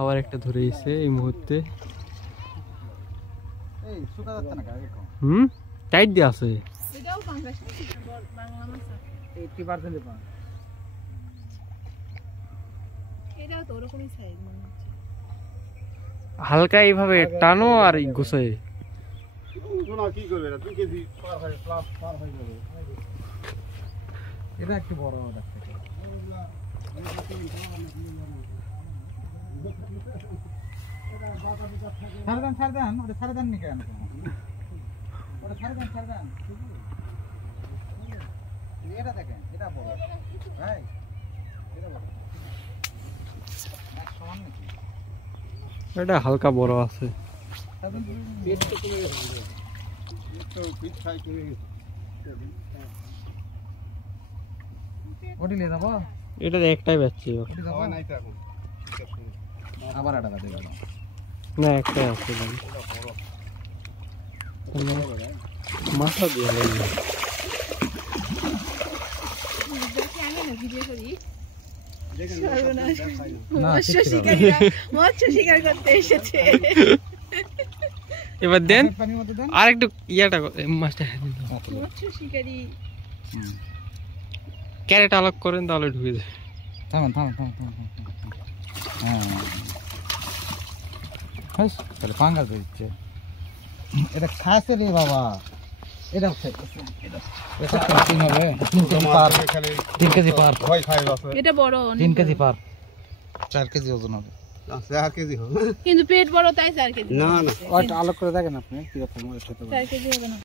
আবার একটা ধরে এসে এই মুহূর্তে। টাইট দিয়ে আছে। হালকা এইভাবে টানো আর গুছাই। এটা একটু বড় ছাড় দেন ওটা ছাড় দেন নি কেন ওটা ছাড় দেন এটা দেখেন এটা বড় ভাই এটা বড় সমান নাকি এটা হালকা বড় আছে। ওটি নিয়ে যাবো এটা একটাই বাচ্চা আবার এটা বাদে গেল না একটাই আছে মাথা দিয়ে এবার দেন আর একটু ইয়াটা মাছটা ক্যারেট আলাদা করেন তাহলে ঢুকে যায়। থামান হ্যাঁ তাহলে পাঙ্গাস দিচ্ছে এটা খাসে রে বাবা এটা এটা তিন হবে 3 কেজি পার এটা বড় 3 কেজি পার 4 কেজি ওজন হবে 4 কেজি হবে কিন্তু পেট বড় তাই 4 কেজি না ওটা আলাদা করে দেখেন আপনি কি রকম 4 কেজি হবে না।